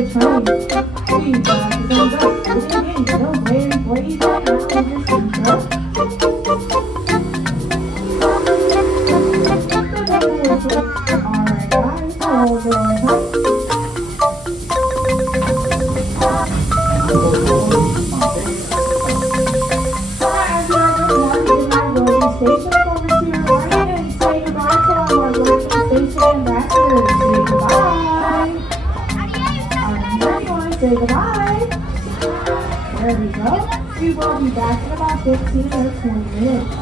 the train. Please, guys, no very brave right now in this intro. Alright, guys, hold on. Station over to your right and say goodbye to all our local station ambassadors. Say goodbye. Everyone, say goodbye. There we go. We will be back in about 15 or 20 minutes.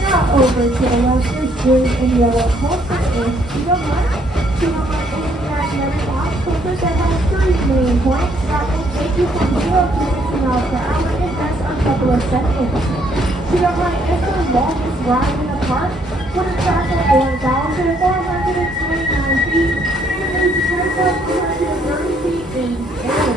Now over to the left is blue and yellow culture is magnetic oscillator that has 3 main points that will take you from 0 to 60 miles per hour in just a couple of seconds. Sheikra is the longest ride in the park with a track of 1,429 feet and a track of 230 feet in the air.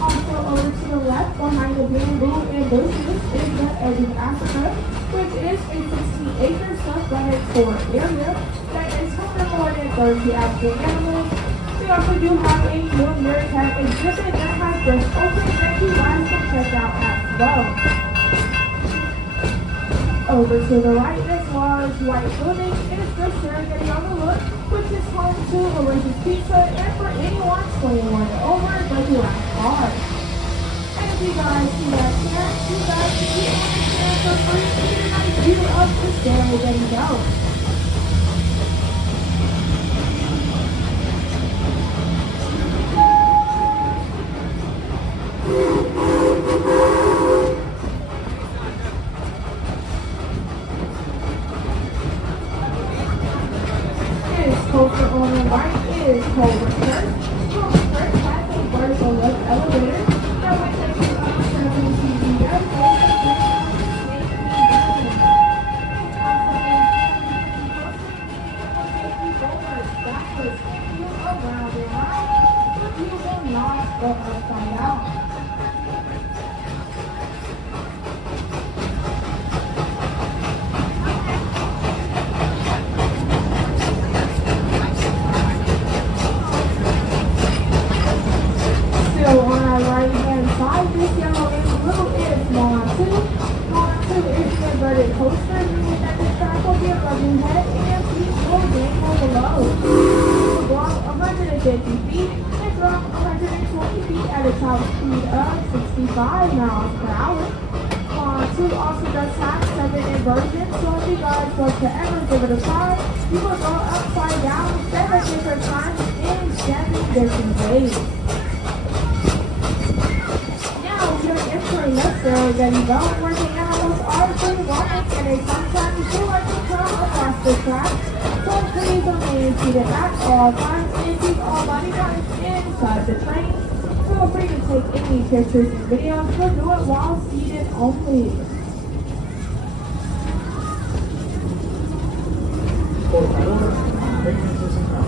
Also over to the left behind the bamboo and bushes is the edge of Africa, which is a 60-acre subglacial forest area that is home to more than 30 African animals. We also do have a new meerkat exhibit that has just opened that you guys can check out as well. Over to the right, this large white building is the Serengeti on the look, which is home to Oasis Pizza and for anyone 21 and over but who ask hard. And if you guys see that cat, you guys can keep on the stand for free to get a nice view of the Serengeti Veldt. Coaster on the right is Culver Church. Culver Church has a vertical lift elevator that will take you up 7 feet in the air. Backwards, you around and around, but you will not go upside down. So on our right hand side, this yellow and blue is Moana 2. Moana 2 is an inverted coaster, meaning that the track will be above your head and feet will dangle below. It will walk 150 feet and drop 120 feet at a top speed of 65 miles per hour. Moana 2 also does have 7 inversions, so if you guys want to ever give it a try, you will go upside down 7 different times in 7 different ways. Serengeti Veldt, where the animals are free roaming and they sometimes do like to come across the track. So please remain seated at all times and keep all body parts inside the train. Feel free to take any pictures and videos, but do it while seated only. Por favor, déjense sentar.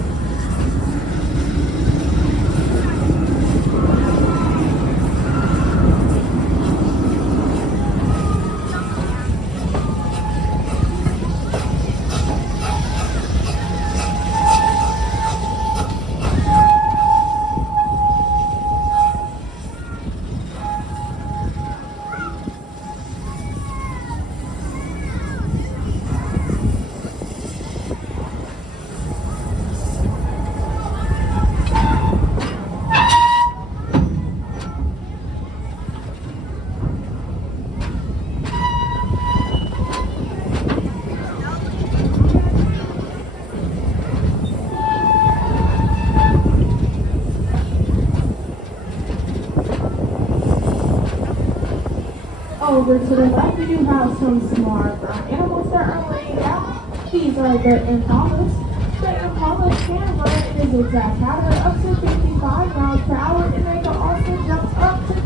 Over to the left, we do have some smart animals that are laying out. These are the impalas. The impalas can run in a zigzag pattern up to 55 miles per hour, and they can also jump up to 10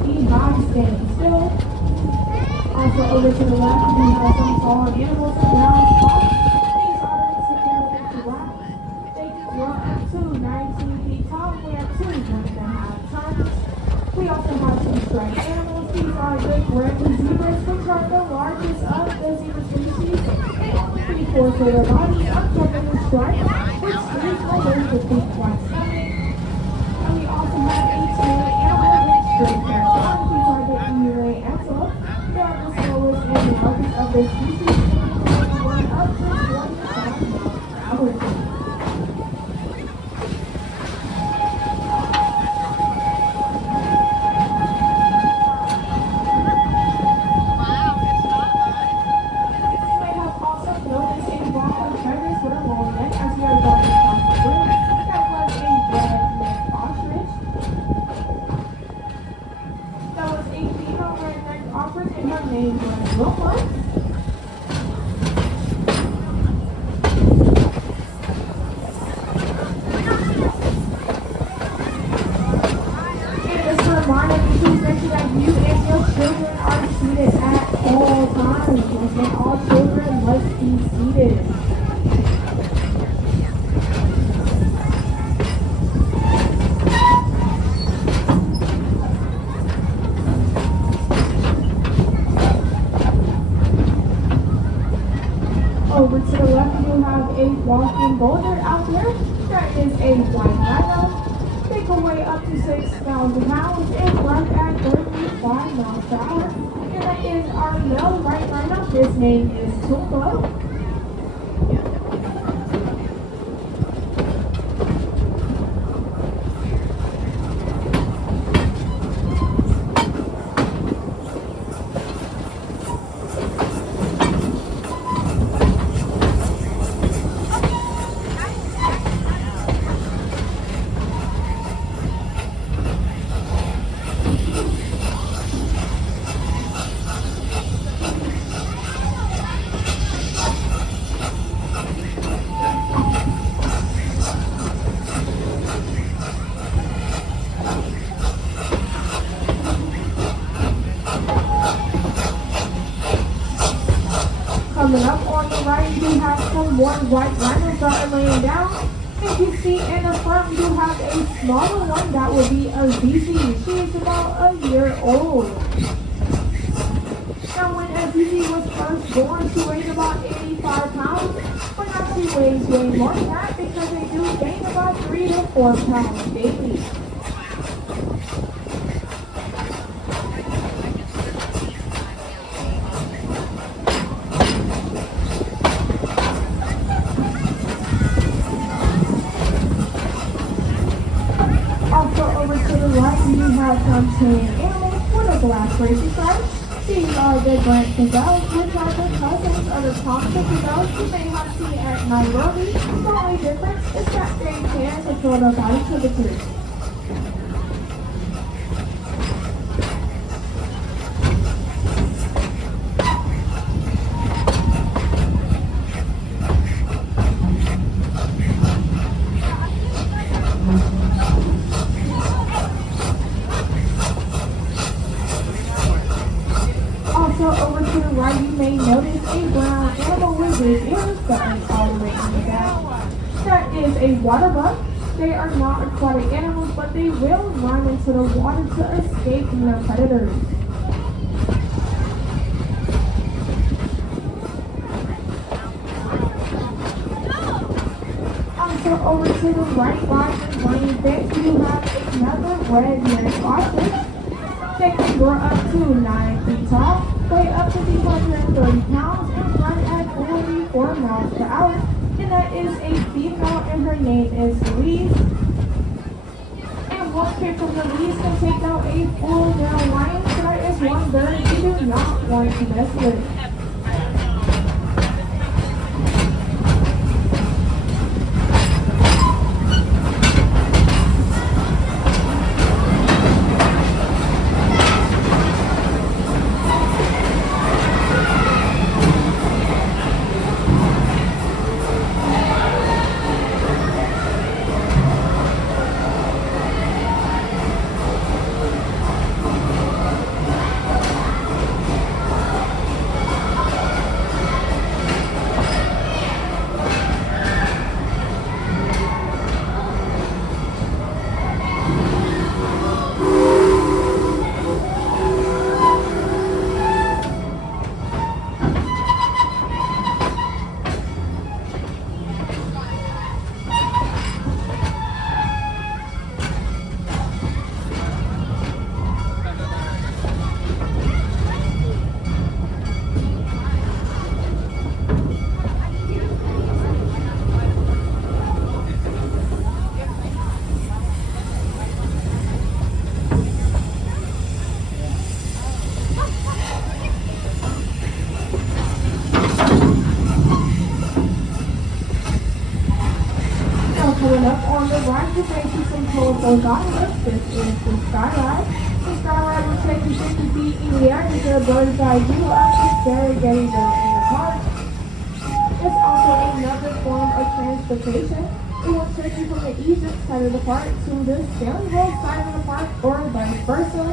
feet high standing still. Also over to the left, we have some tall animals and brown spots. These are the significant giraffes. They can grow up to 19 feet tall striped animals. These are the Granny zebras, which are the largest of the zebra species. They only 3/4 of their bodies are covered in stripes, which steers away the big white stomach. And we also have a tail animal with straight back arms. These are the Erie antelope. They are the slowest and largest of their species, and can run up to 25 miles per hour. Over to the left, you have a walking boulder out there. That is a white rhino. They can weigh up to 6,000 pounds and run at 35 miles per hour. And that is our male white rhino. His name is Tumbo. Coming up on the right, you have some more white rhinos that are laying down. As you see in the front, you have a smaller one that would be a ZZ. She is about a year old. Now, when a ZZ was first born, she weighed about 85 pounds, but now she weighs way more than that because they do gain about 3 to 4 pounds daily. You have some tame animals with a black racing stripe. These are the Grand Gazelles, which are the cousins of the Tonka gazelles you may have seen at Nairobi. The only difference is that they can control their body temperature. Over to the right, you may notice a brown animal with big ears going all the way to the back. That is a water buck. They are not aquatic animals, but they will run into the water to escape from their predators. Also over to the right by the running fence, you have another red-necked ostrich. They can grow up to 9 feet tall, weigh up to 230 pounds, and run at 44 miles per hour. And that is a female, and her name is Louise. And one kick from the Louise can take out a full-grown lion, so that is one bird you do not want to mess with. right, you may see some colorful gondolas. This is the Skyride. The Skyride will take you 50 feet in the air to get a bird's eye view of the Serengeti Veldt in the park. It's also another form of transportation. It will take you from the Egypt side of the park to the Stanleyville side of the park or vice versa.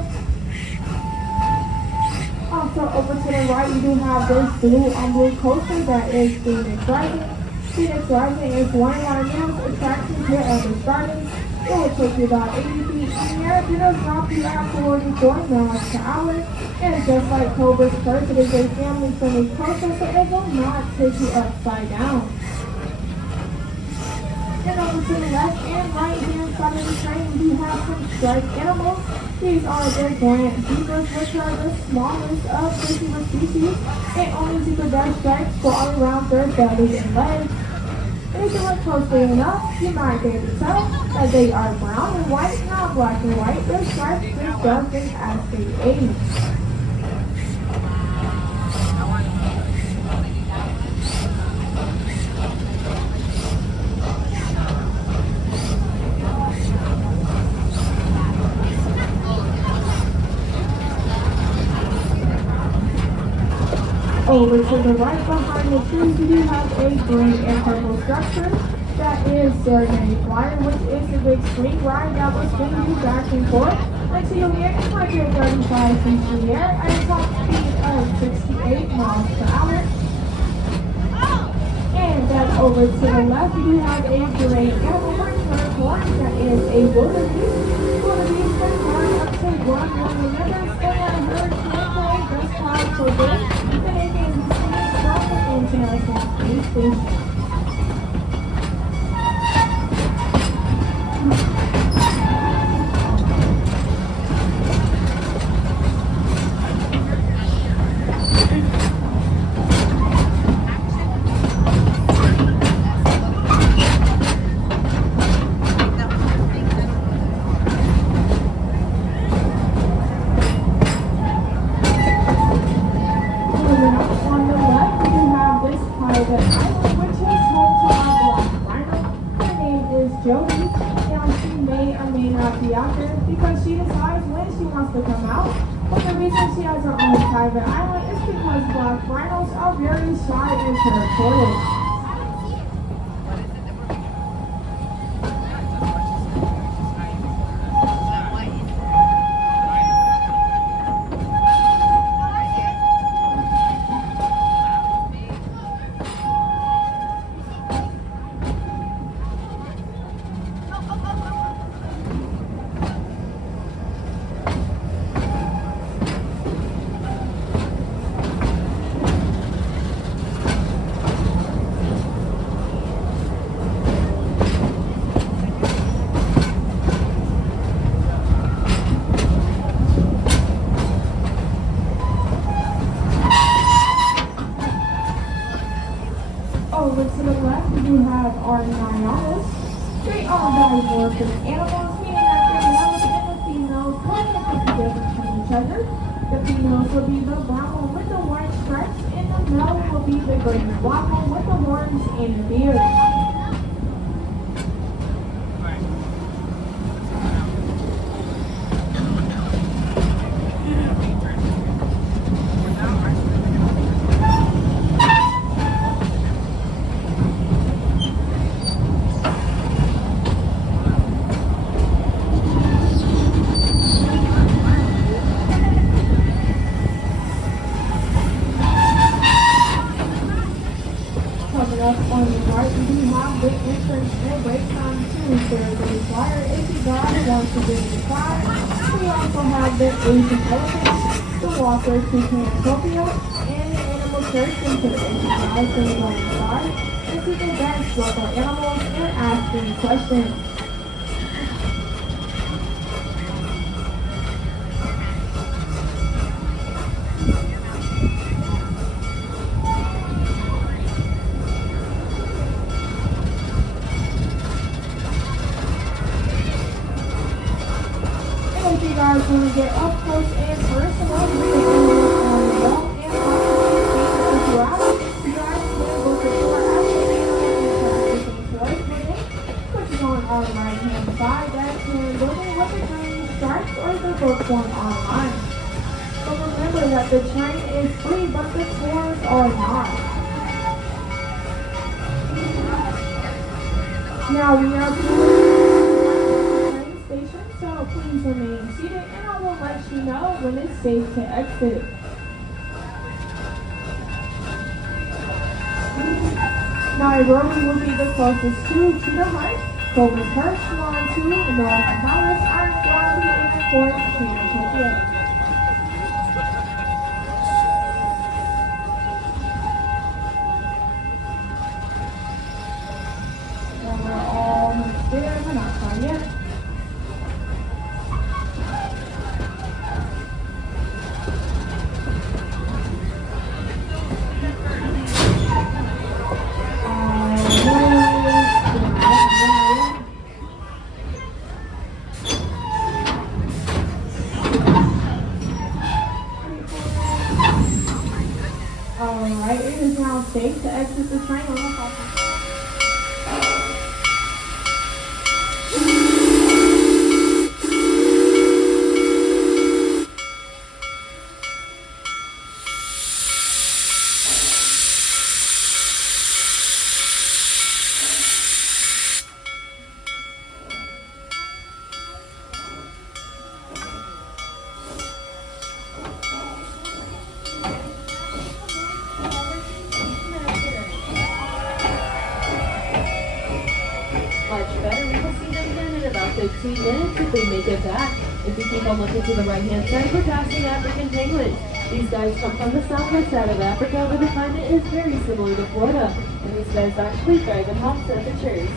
Also over to the right, you do have this blue coaster that is Phoenix Rising. Phoenix Rising is one of our newest attractions here at Busch Gardens. It will take you about 80 feet in the air. It'll drop you at 44 miles per hour. And just like Cobra's Curse, it is a family-friendly coaster, so it will not take you upside down. And over to the left and right hand side of the train, we have some striped animals. These are the giant zebras, which are the smallest of the zebra species. And only zebra does stripes go all around their belly and legs. And if you look closely enough, you might be able to tell that they are brown and white, not black and white. Their stripes just darken as they age. Over to the right behind the trees, we do have a green and purple structure. That is Serengeti Flyer, which is the big swing ride that will swing you back and forth until you hit 135 feet in the air at a top speed of 68 miles per hour. And then over to the left, we do have a great animal horn that is a wildebeest. Wildebeest can climb up to 1 million meters, and a herd can play just climb so big. International Space Station. Because she decides when she wants to come out. But the reason she has her own private island is because black rhinos are very shy and territorial. Over to the left, we do have our nyamas. They are dimorphic animals, meaning that the males and the females will look different from each other. The females will be the brown one with the white stripes, and the male will be the green and black one with the horns and the beard. On the right, we do have the entrance and break time to Serengeti Flyer. If you guys want to get inside, we also have the Asian elephant, the walker, toucan, Tokyo, and the animal church center. If you guys want to go inside and see the best local animals and ask them questions. If you guys want to get up close and personal, we can animals on the wall and possibly see the you guys can go to the tour after the animal and try to get some toys with it, which is on our right hand. inside that can look at what the train strikes or the book form online. But remember that the train is free, but the tours are not. Now we are at the train station, so please remain seated and I will let you know when it's safe to exit. Nairobi will be the closest tube to the heart. Focus first on to North Palace are going to be in the fourth Tokyo. And we're almost there, we're not done yet. Alright, it is now safe to exit the train on the platform. Much better. We will see them again in about 15 minutes if we make it back. If you keep on looking to the right-hand side, we're passing African penguins. These guys come from the southwest side of Africa where the climate is very similar to Florida. And these guys actually thrive in hot temperatures.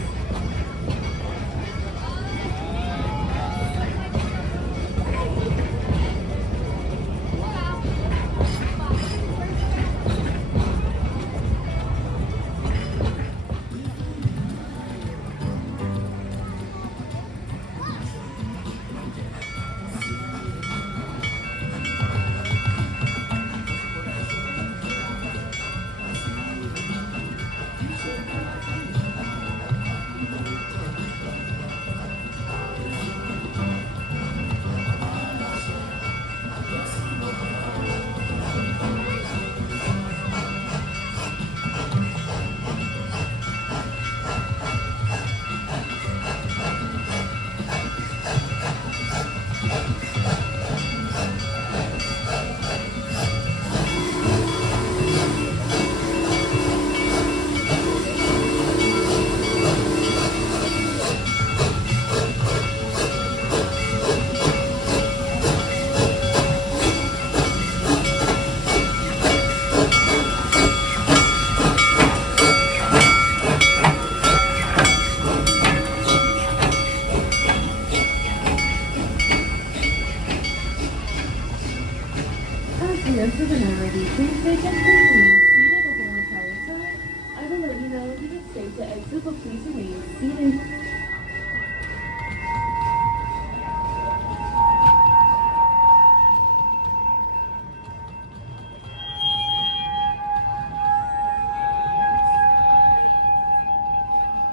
We enter the Nairobi Train Station, please remain seated the whole entire time. I will let you know if it is safe to exit, but please remain seated.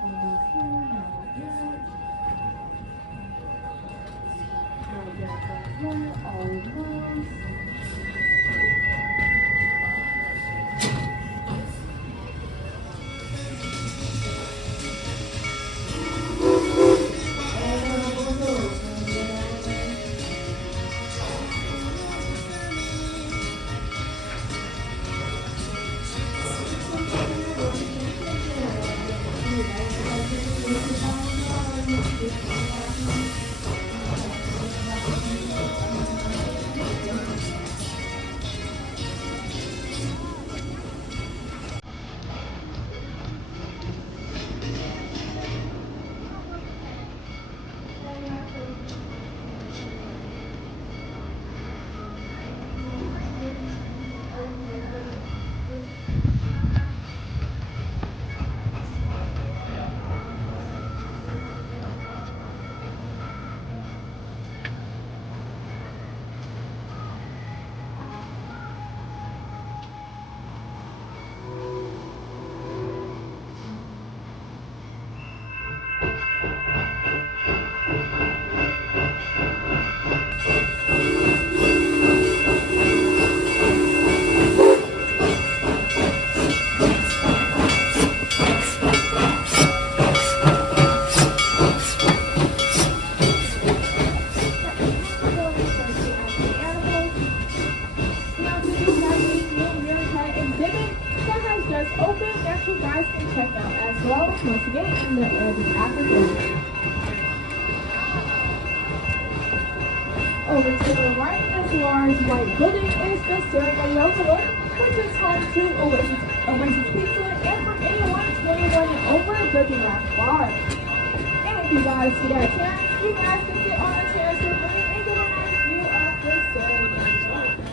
Almost here, not yet. Not yet, almost. Over to the right, this large white building is the Serengeti Veldt, which is home to Oasis Pizza and for anyone 21 and over, booking that bar. And if you guys see that chair, you guys can sit on the chairs with me and get a nice view of the Serengeti Veldt.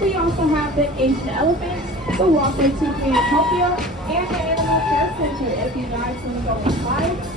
We also have the Asian elephants, the walkway to Utopia, and the animal care center if you guys want to go inside.